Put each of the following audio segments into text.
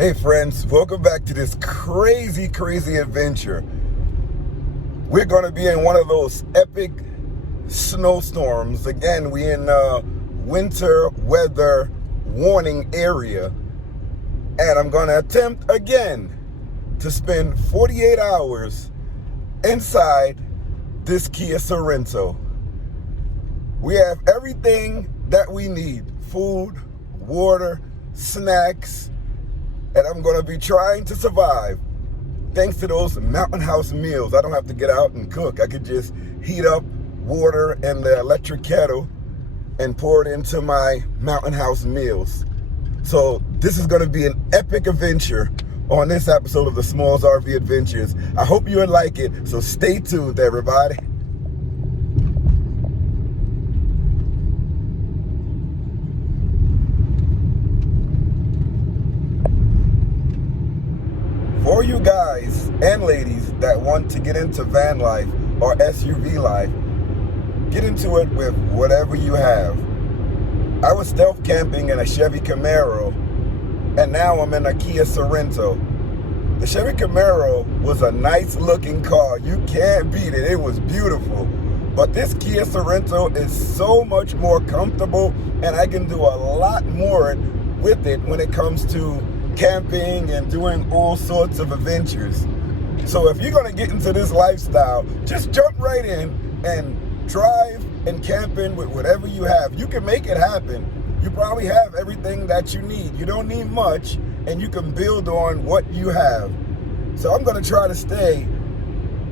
Hey friends, welcome back to this crazy adventure. We're going to be in one of those epic snowstorms. Again, we in winter weather warning area. And I'm going to attempt again to spend 48 hours inside this Kia Sorento. We have everything that we need: food, water, snacks, and I'm going to be trying to survive thanks to those mountain house meals. I don't have to get out and cook. I could just heat up water in the electric kettle and pour it into my mountain house meals. So this is going to be an epic adventure on this episode of the Smalls RV Adventures. I hope you would like it, so stay tuned, everybody. For you guys and ladies that want to get into van life or SUV life, get into it with whatever you have. I was stealth camping in a Chevy Camaro, and now I'm in a Kia Sorento. The Chevy Camaro was a nice looking car. You can't beat it. It was beautiful. But this Kia Sorento is so much more comfortable, and I can do a lot more with it when it comes to camping and doing all sorts of adventures. So if you're gonna get into this lifestyle, just jump right in and drive and camp in with whatever you have. You can make it happen. You probably have everything that you need. You don't need much, and you can build on what you have. So I'm gonna try to stay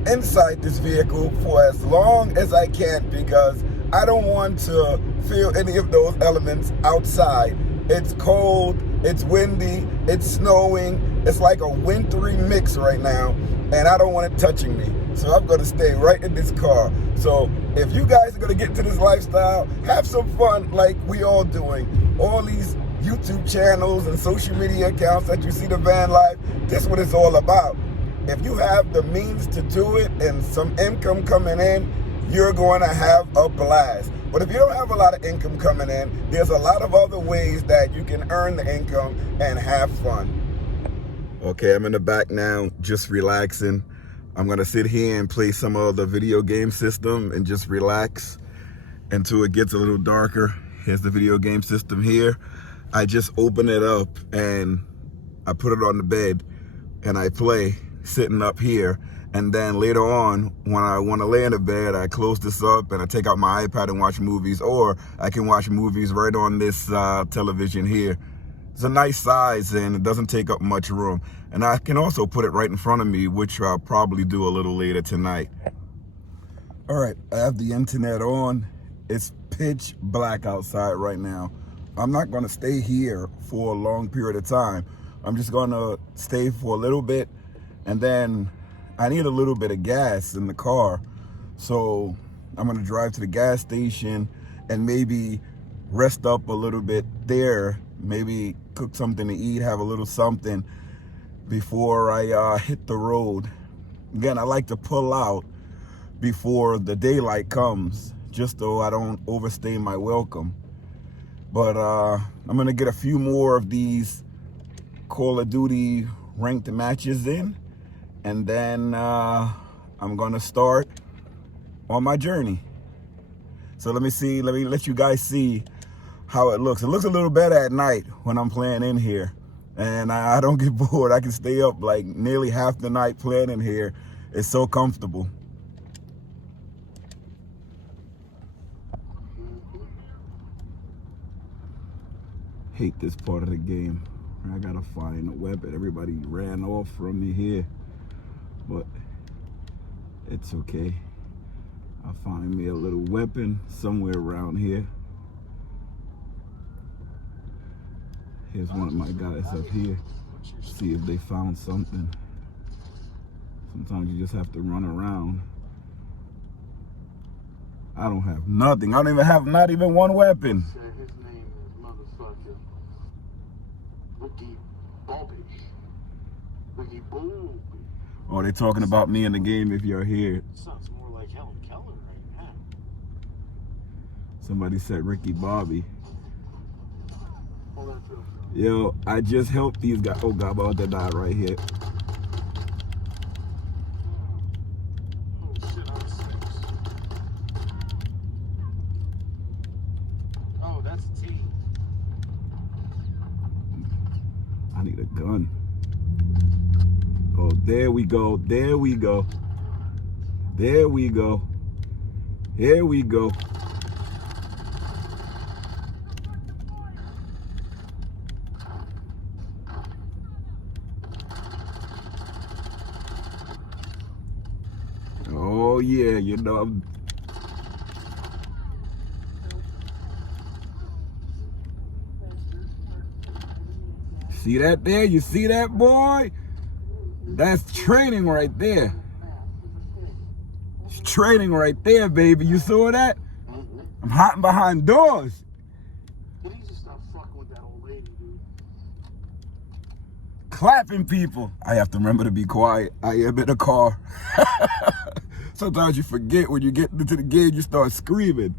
inside this vehicle for as long as I can, because I don't want to feel any of those elements outside. It's cold, it's windy, it's snowing. It's like a wintry mix right now, and I don't want it touching me. So I'm gonna stay right in this car. So if you guys are gonna get into this lifestyle, have some fun like we all doing. All these YouTube channels and social media accounts that you see the van life, this is what it's all about. If you have the means to do it and some income coming in, you're going to have a blast. But if you don't have a lot of income coming in, there's a lot of other ways that you can earn the income and have fun. Okay, I'm in the back now, just relaxing. I'm gonna sit here and play some of the video game system and just relax until it gets a little darker. Here's the video game system here. I just open it up and I put it on the bed and I play sitting up here. And then later on, when I want to lay in the bed, I close this up and I take out my iPad and watch movies, or I can watch movies right on this television here. It's a nice size and it doesn't take up much room. And I can also put it right in front of me, which I'll probably do a little later tonight. All right, I have the internet on. It's pitch black outside right now. I'm not gonna stay here for a long period of time. I'm just gonna stay for a little bit, and then I need a little bit of gas in the car. So I'm gonna drive to the gas station and maybe rest up a little bit there, maybe cook something to eat, have a little something before I hit the road. Again, I like to pull out before the daylight comes, just so I don't overstay my welcome. But I'm gonna get a few more of these Call of Duty ranked matches in, and then I'm gonna start on my journey. So let me let you guys see how it looks. It looks a little better at night when I'm playing in here, and I don't get bored. I can stay up like nearly half the night playing in here. It's so comfortable. Hate this part of the game. I gotta find a weapon. Everybody ran off from me here, but it's okay. I'll find me a little weapon somewhere around here. Here's one of my guys up here. See if they found something. Sometimes you just have to run around. I don't have nothing. I don't even have not even one weapon. His name is motherfucker Ricky Bobby. Ricky Bobby. Oh, they're talking about me in the game if you're here. Sounds more like Helen Keller right now. Somebody said Ricky Bobby. All that truck. Yo, I just helped these guys. Oh God, I'm about to die right here. Oh shit, I'm 6. Oh, that's a T. I need a gun. Oh, there we go. There we go. There we go. Here we go. Oh yeah, you know. See that there? You see that, boy? That's training right there. It's training right there, baby. You saw that? I'm hiding behind doors. You need to stop fucking with that old lady, dude. Clapping people. I have to remember to be quiet. I am in a car. Sometimes you forget when you get into the game, you start screaming.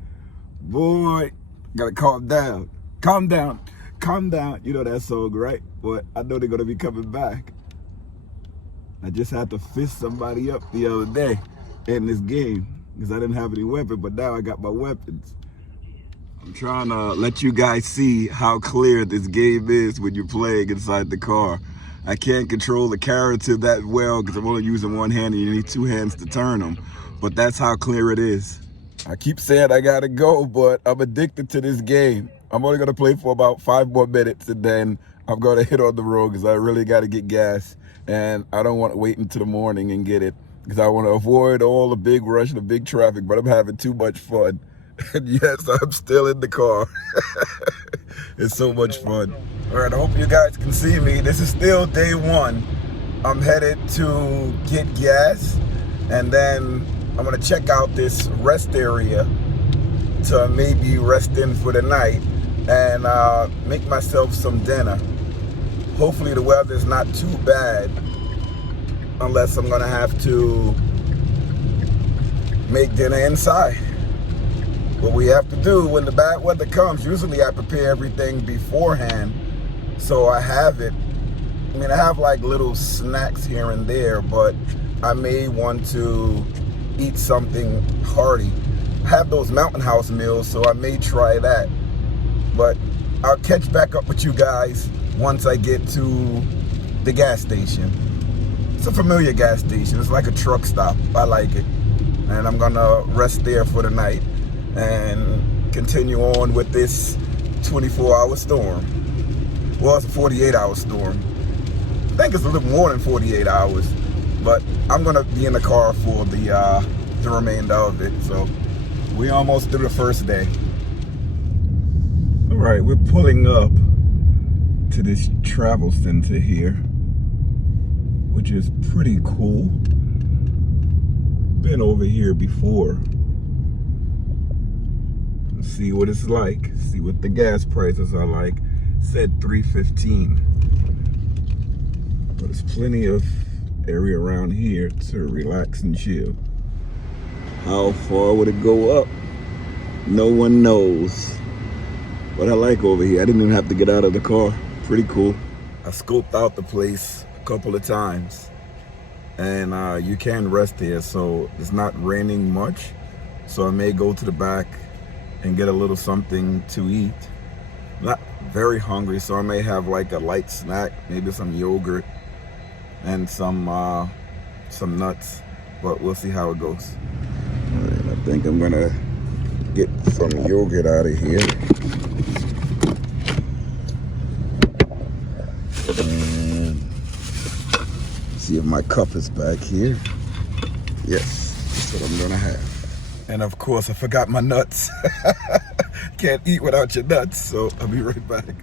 Boy, gotta calm down. Calm down. Calm down. You know that song, right? But I know they're gonna be coming back. I just had to fist somebody up the other day in this game because I didn't have any weapon, but now I got my weapons. I'm trying to let you guys see how clear this game is when you're playing inside the car. I can't control the character that well because I'm only using one hand and you need 2 hands to turn them. But that's how clear it is. I keep saying I gotta go, but I'm addicted to this game. I'm only gonna play for about 5 more minutes and then I'm gonna hit on the road because I really gotta get gas. And I don't want to wait until the morning and get it because I want to avoid all the big rush and the big traffic, but I'm having too much fun. And yes, I'm still in the car. It's so much fun. All right, I hope you guys can see me. This is still day 1. I'm headed to get gas, and then I'm gonna check out this rest area to maybe rest in for the night and make myself some dinner. Hopefully the weather's not too bad unless I'm gonna have to make dinner inside. What we have to do when the bad weather comes, usually I prepare everything beforehand so I have it. I mean, I have like little snacks here and there, but I may want to eat something hearty. I have those Mountain House meals, so I may try that. But I'll catch back up with you guys once I get to the gas station. It's a familiar gas station. It's like a truck stop. I like it. And I'm gonna rest there for the night and continue on with this 24-hour storm. Well, it's a 48-hour storm. I think it's a little more than 48 hours, but I'm gonna be in the car for the remainder of it. So we almost through the first day. All right, we're pulling up to this travel center here, which is pretty cool. Been over here before. Let's see what it's like. See what the gas prices are like. Said $3.15. But there's plenty of area around here to relax and chill. How far would it go up? No one knows. But I like over here. I didn't even have to get out of the car. Pretty cool. I scoped out the place a couple of times, and you can rest here, so it's not raining much. So I may go to the back and get a little something to eat. Not very hungry, so I may have like a light snack, maybe some yogurt and some nuts, but we'll see how it goes. All right, I think I'm gonna get some yogurt out of here. And see if my cup is back here. Yes, that's what I'm gonna have. And of course, I forgot my nuts. Can't eat without your nuts, so I'll be right back.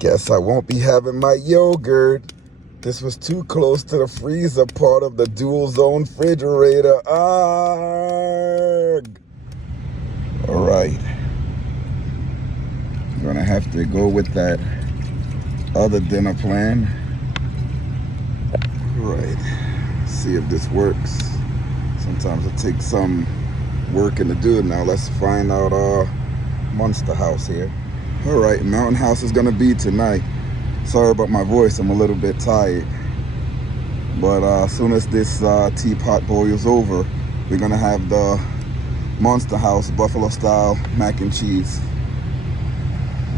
Guess I won't be having my yogurt. This was too close to the freezer part of the dual zone refrigerator. Arrgh. All right. I'm gonna have to go with that other dinner plan. All right, see if this works. Sometimes it takes some working to do it. Now let's find out Monster House here. All right, Mountain House is gonna be tonight. Sorry about my voice, I'm a little bit tired. But as soon as this teapot boils over, we're gonna have the Monster House Buffalo style mac and cheese.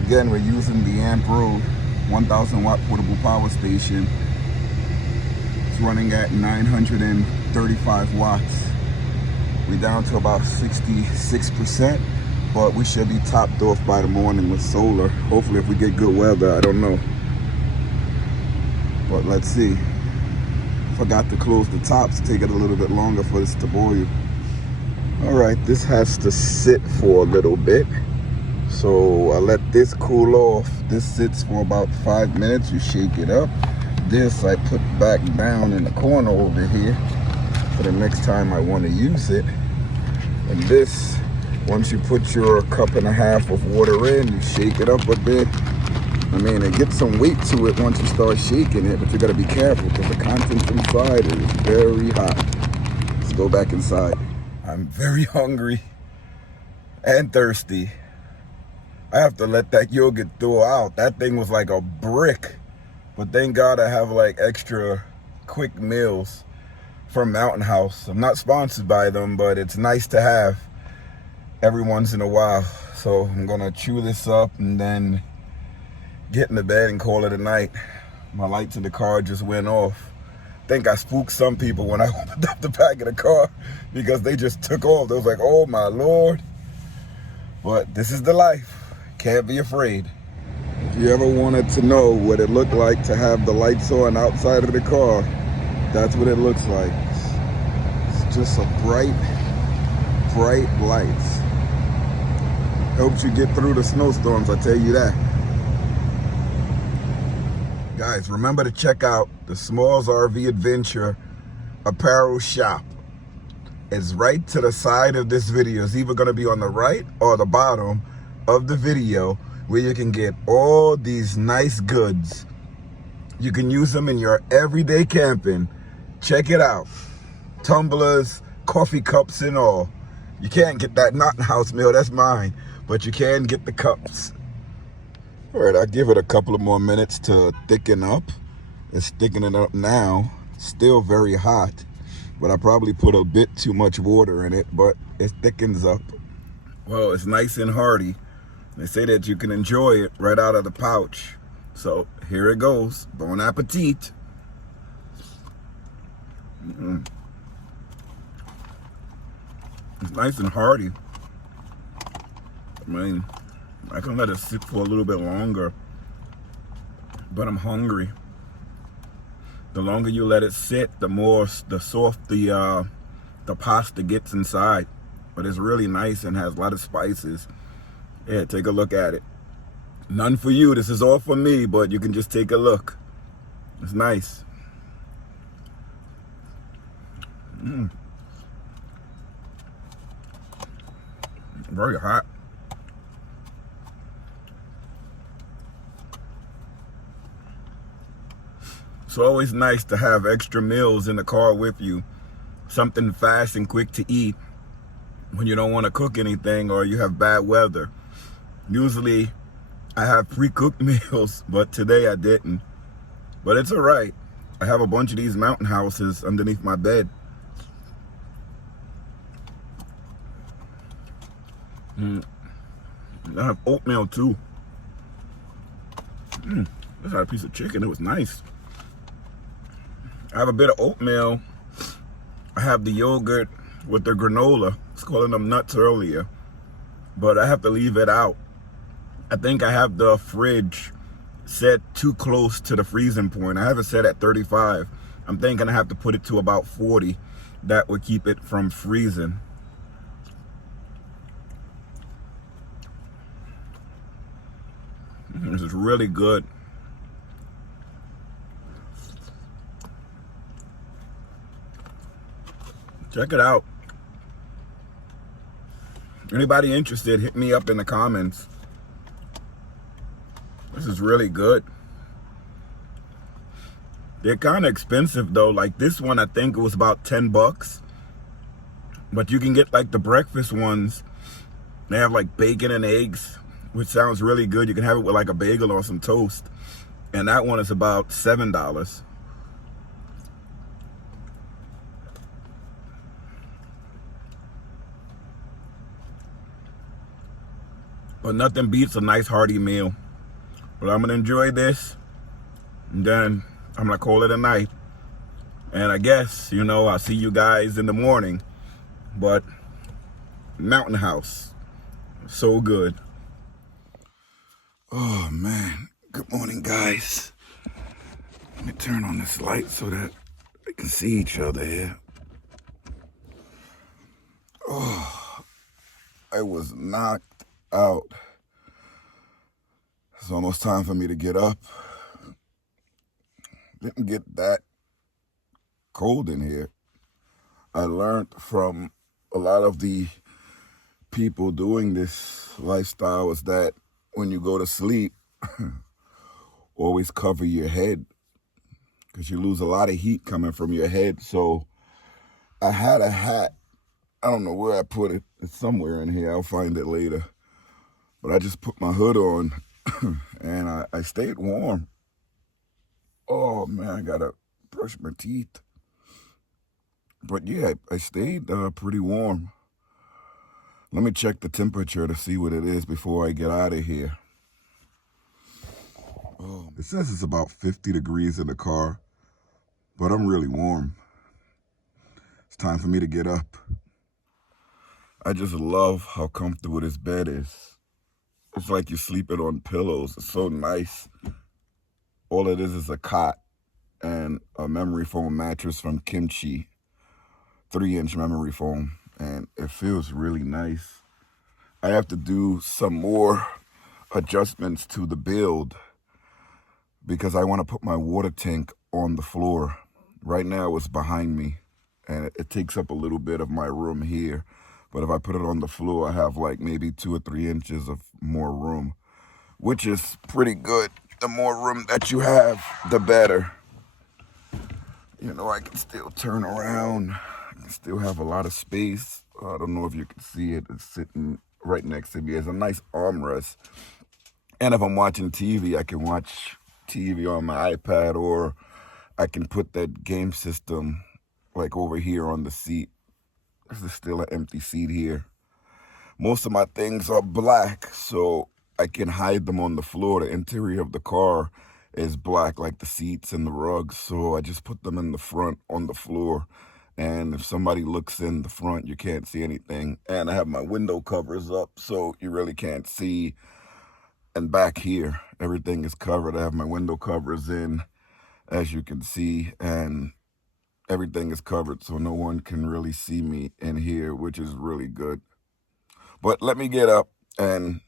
Again, we're using the Amp Road 1000 watt portable power station. It's running at 935 watts. We're down to about 66%, but we should be topped off by the morning with solar. Hopefully if we get good weather, I don't know. But let's see. Forgot to close the tops, take it a little bit longer for this to boil. All right, this has to sit for a little bit. So I let this cool off. This sits for about 5 minutes. You shake it up. This I put back down in the corner over here for the next time I want to use it. And this, once you put your 1.5 cups of water in, you shake it up a bit. I mean, it gets some weight to it once you start shaking it, but you gotta be careful because the contents inside is very hot. Let's go back inside. I'm very hungry and thirsty. I have to let that yogurt thaw out. That thing was like a brick. But thank God I have like extra quick meals from Mountain House. I'm not sponsored by them, but it's nice to have every once in a while. So I'm gonna chew this up and then get in the bed and call it a night. My lights in the car just went off. I think I spooked some people when I opened up the back of the car because they just took off. They was like, oh my Lord. But this is the life. Can't be afraid. If you ever wanted to know what it looked like to have the lights on outside of the car, that's what it looks like. It's just a bright lights. Helps you get through the snowstorms, I tell you that. Guys, remember to check out the Smalls RV Adventure apparel shop. It's right to the side of this video. It's either going to be on the right or the bottom of the video, where you can get all these nice goods. You can use them in your everyday camping. Check it out. Tumblers, coffee cups and all. You can't get that Mountain House meal, that's mine, but you can get the cups. All right, I'll give it a couple of more minutes to thicken up. It's thickening up now. Still very hot, but I probably put a bit too much water in it, but it thickens up. Well, it's nice and hearty. They say that you can enjoy it right out of the pouch. So here it goes. Bon appetit. It's nice and hearty. I mean, I can let it sit for a little bit longer, but I'm hungry. The longer you let it sit, the soft the pasta gets inside. But it's really nice and has a lot of spices. Yeah, take a look at it. None for you, this is all for me, but you can just take a look. It's nice. Very hot. It's always nice to have extra meals in the car with you. Something fast and quick to eat when you don't want to cook anything or you have bad weather. Usually I have pre-cooked meals, but today I didn't. But it's all right. I have a bunch of these Mountain Houses underneath my bed. I have oatmeal too. This had a piece of chicken, it was nice. I have a bit of oatmeal. I have the yogurt with the granola. I was calling them nuts earlier, but I have to leave it out. I think I have the fridge set too close to the freezing point. I have it set at 35. I'm thinking I have to put it to about 40. That would keep it from freezing. This is really good. Check it out. Anybody interested, hit me up in the comments. This is really good. They're kind of expensive though. Like this one, I think it was about 10 bucks. But you can get like the breakfast ones. They have like bacon and eggs. which sounds really good. You can have it with like a bagel or some toast. And that one is about $7. But nothing beats a nice hearty meal. But I'm gonna enjoy this, and then I'm gonna call it a night. And I guess, you know, I'll see you guys in the morning. But Mountain House, so good. Oh man, good morning guys. Let me turn on this light so that we can see each other here. Oh, I was knocked out. It's almost time for me to get up. Didn't get that cold in here. I learned from a lot of the people doing this lifestyle is that when you go to sleep, always cover your head because you lose a lot of heat coming from your head. So I had a hat. I don't know where I put it. It's somewhere in here. I'll find it later. But I just put my hood on and I stayed warm. Oh man, I gotta brush my teeth. But yeah, I stayed pretty warm. Let me check the temperature to see what it is before I get out of here. Oh, it says it's about 50 degrees in the car, but I'm really warm. It's time for me to get up. I just love how comfortable this bed is. It's like you're sleeping on pillows. It's so nice. All it is a cot and a memory foam mattress from Kimchi, 3-inch memory foam, and it feels really nice. I have to do some more adjustments to the build because I want to put my water tank on the floor. Right now it's behind me and it takes up a little bit of my room here. But if I put it on the floor, I have like maybe 2 or 3 inches of more room, which is pretty good. The more room that you have, the better. You know, I can still turn around. I can still have a lot of space. I don't know if you can see it. It's sitting right next to me. It's a nice armrest. And if I'm watching TV, I can watch TV on my iPad, or I can put that game system like over here on the seat. There's still an empty seat here. Most of my things are black, so I can hide them on the floor. The interior of the car is black, like the seats and the rugs, so I just put them in the front on the floor. And if somebody looks in the front, you can't see anything. And I have my window covers up, so you really can't see. And back here, everything is covered. I have my window covers in, as you can see, and everything is covered, so no one can really see me in here, which is really good. But let me get up, and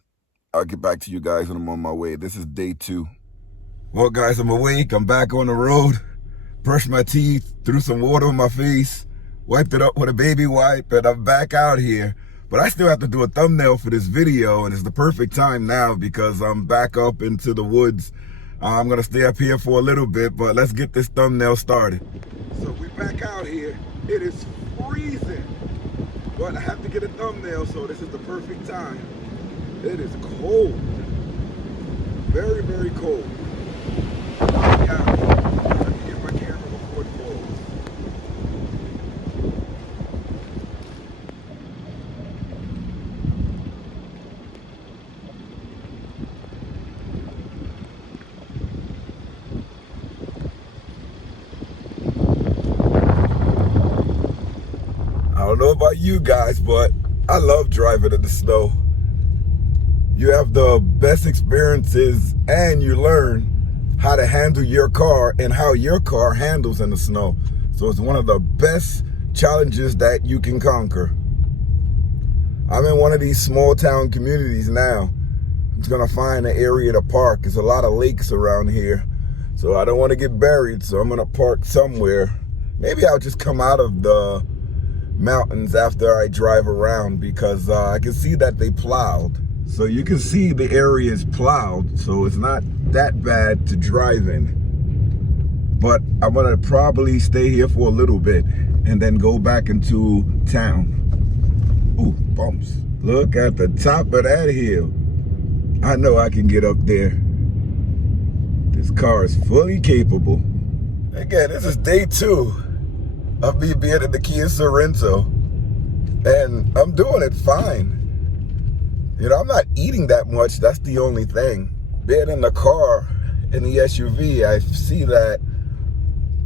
I'll get back to you guys when I'm on my way. This is day 2. Well, guys, I'm awake. I'm back on the road. Brushed my teeth, threw some water on my face, wiped it up with a baby wipe, and I'm back out here. But I still have to do a thumbnail for this video, and it's the perfect time now because I'm back up into the woods. I'm gonna stay up here for a little bit, but let's get this thumbnail started. So we're back out here. It is freezing, but I have to get a thumbnail, so this is the perfect time. It is cold, very, very cold. Yeah, let me get my camera before it falls. I don't know about you guys, but I love driving in the snow. You have the best experiences and you learn how to handle your car and how your car handles in the snow. So it's one of the best challenges that you can conquer. I'm in one of these small town communities now. I'm just gonna find an area to park. There's a lot of lakes around here. So I don't want to get buried, so I'm gonna park somewhere. Maybe I'll just come out of the mountains after I drive around because I can see that they plowed. So you can see the area is plowed, so it's not that bad to drive in. But I'm gonna probably stay here for a little bit and then go back into town. Ooh, bumps. Look at the top of that hill. I know I can get up there. This car is fully capable. Again, this is day 2 of me being in the Kia Sorento, and I'm doing it fine. You know, I'm not eating that much. That's the only thing. Being in the car, in the SUV, I see that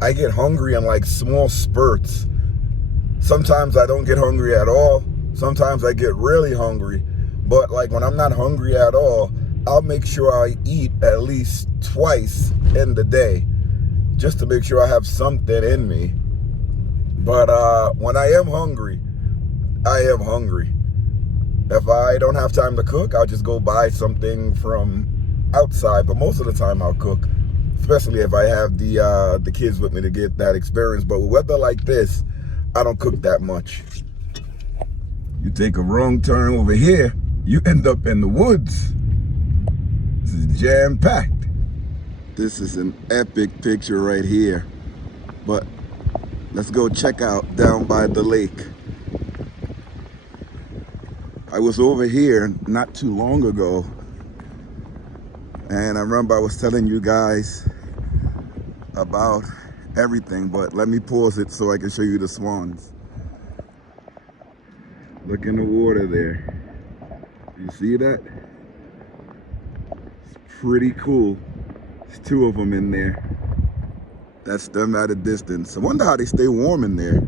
I get hungry in like small spurts. Sometimes I don't get hungry at all. Sometimes I get really hungry. But like when I'm not hungry at all, I'll make sure I eat at least twice in the day, just to make sure I have something in me. But when I am hungry, I am hungry. If I don't have time to cook, I'll just go buy something from outside. But most of the time I'll cook, especially if I have the kids with me to get that experience. But with weather like this, I don't cook that much. You take a wrong turn over here, you end up in the woods. This is jam-packed. This is an epic picture right here. But let's go check out down by the lake. I was over here not too long ago, and I remember I was telling you guys about everything, but let me pause it so I can show you the swans. Look in the water there. You see that? It's pretty cool. There's 2 of them in there. That's them at a distance. I wonder how they stay warm in there.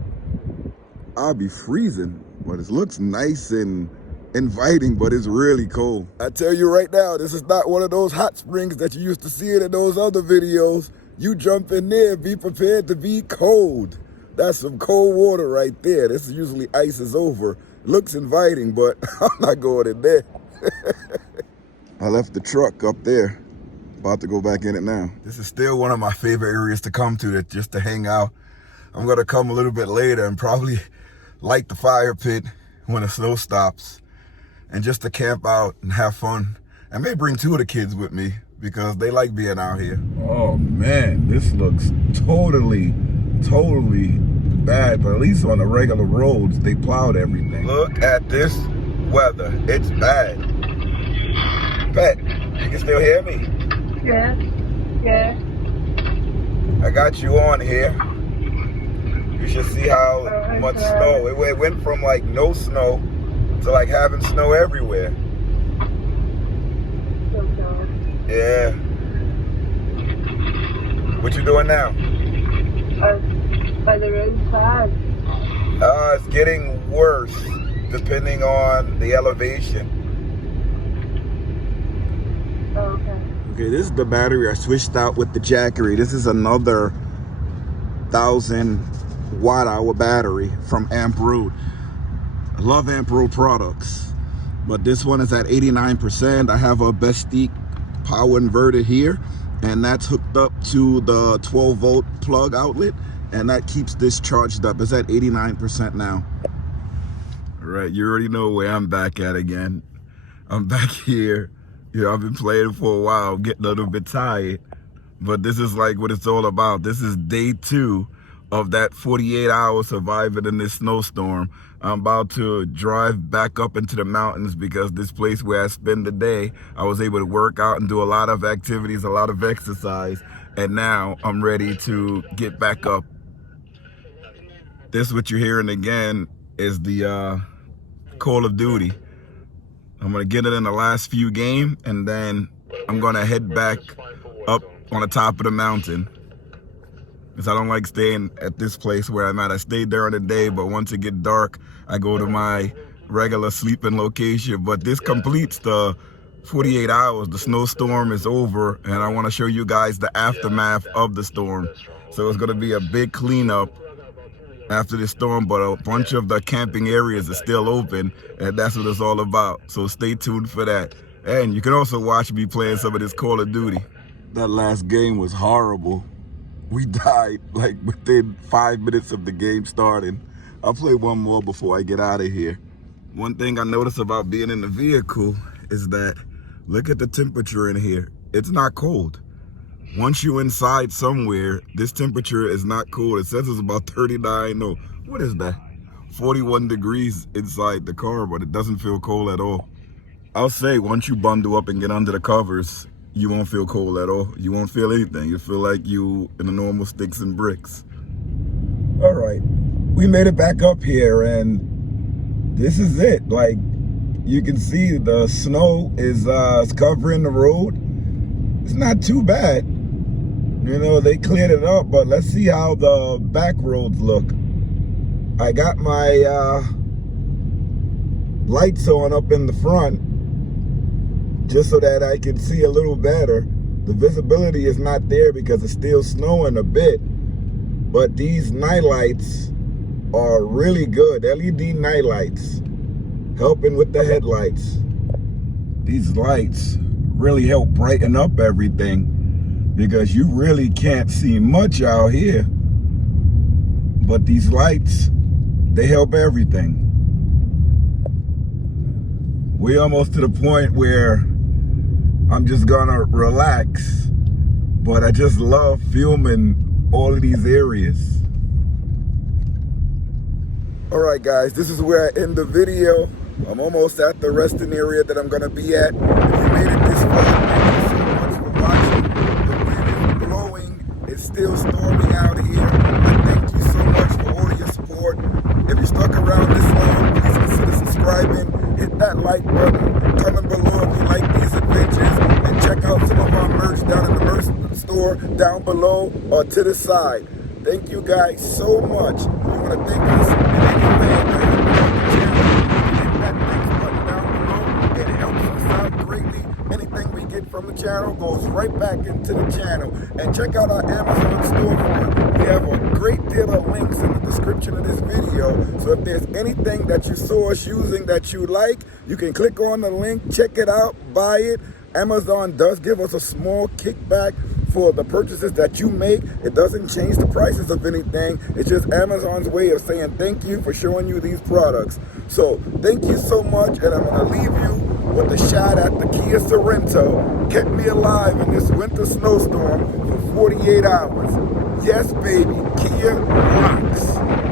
I'll be freezing, but it looks nice and inviting, but it's really cold. I tell you right now, this is not one of those hot springs that you used to see in those other videos. You jump in there, be prepared to be cold. That's some cold water right there. This is usually ice is over. It looks inviting, but I'm not going in there. I left the truck up there. About to go back in it now. This is still one of my favorite areas to come to, just to hang out. I'm gonna come a little bit later and probably light the fire pit when the snow stops, and just to camp out and have fun. I may bring 2 of the kids with me because they like being out here. Oh man, this looks totally bad, but at least on the regular roads, they plowed everything. Look at this weather, it's bad. Pet, you can still hear me? Yeah, yeah. I got you on here. You should see how much snow. It went from like no snow to like having snow everywhere. Yeah. What you doing now? By the roadside. It's getting worse depending on the elevation. Oh, okay. Okay, this is the battery I switched out with the Jackery. This is another 1,000 watt-hour battery from Amp Road. I love Amp Road products, but this one is at 89%. I have a Bestique power inverter here, and that's hooked up to the 12-volt plug outlet, and that keeps this charged up. It's at 89% now. All right, you already know where I'm back at again. I'm back here. You know, I've been playing for a while, getting a little bit tired, but this is like what it's all about. This is day 2 of that 48-hour surviving in this snowstorm. I'm about to drive back up into the mountains because this place where I spend the day, I was able to work out and do a lot of activities, a lot of exercise, and now I'm ready to get back up. This, what you're hearing again, is the Call of Duty. I'm gonna get it in the last few games, and then I'm gonna head back up on the top of the mountain. Because I don't like staying at this place where I'm at. I stay during the day, but once it gets dark, I go to my regular sleeping location. But this completes the 48 hours. The snowstorm is over, and I wanna show you guys the aftermath of the storm. So it's gonna be a big cleanup after the storm, but a bunch of the camping areas are still open, and that's what it's all about. So stay tuned for that. And you can also watch me playing some of this Call of Duty. That last game was horrible. We died like within 5 minutes of the game starting. I'll play one more before I get out of here. One thing I noticed about being in the vehicle is that, look at the temperature in here. It's not cold. Once you're inside somewhere, this temperature is not cold. It says it's about 39, no, what is that? 41 degrees inside the car, but it doesn't feel cold at all. I'll say once you bundle up and get under the covers, you won't feel cold at all. You won't feel anything. You feel like you in the normal sticks and bricks. All right, we made it back up here, and this is it. Like, you can see the snow is covering the road. It's not too bad. You know, they cleared it up, but let's see how the back roads look. I got my lights on up in the front just so that I can see a little better. The visibility is not there because it's still snowing a bit, but these night lights are really good. LED night lights, helping with the headlights. These lights really help brighten up everything because you really can't see much out here. But these lights, they help everything. We're almost to the point where I'm just gonna relax, but I just love filming all of these areas. All right, guys, this is where I end the video. I'm almost at the resting area that I'm gonna be at. If you made it this far, thank you so much for watching. The wind is blowing. It's still storming out here. And thank you so much for all of your support. If you stuck around this long, please consider subscribing. Hit that like button. Comment below if you like these adventures. And check out some of our merch down in the merch store down below or to the side. Thank you guys so much. If you want to thank us in any way that hit that thanks button down below. It helps us out greatly. Anything we get from the channel goes right back into the channel. And check out our Amazon storefront. We have a great deal of links in the description of this video. So if there's anything that you saw us using that you like, you can click on the link, check it out, buy it. Amazon does give us a small kickback for the purchases that you make. It doesn't change the prices of anything. It's just Amazon's way of saying thank you for showing you these products. So thank you so much, and I'm gonna leave you with a shot at the Kia Sorento. Kept me alive in this winter snowstorm for 48 hours. Yes, baby, Kia rocks.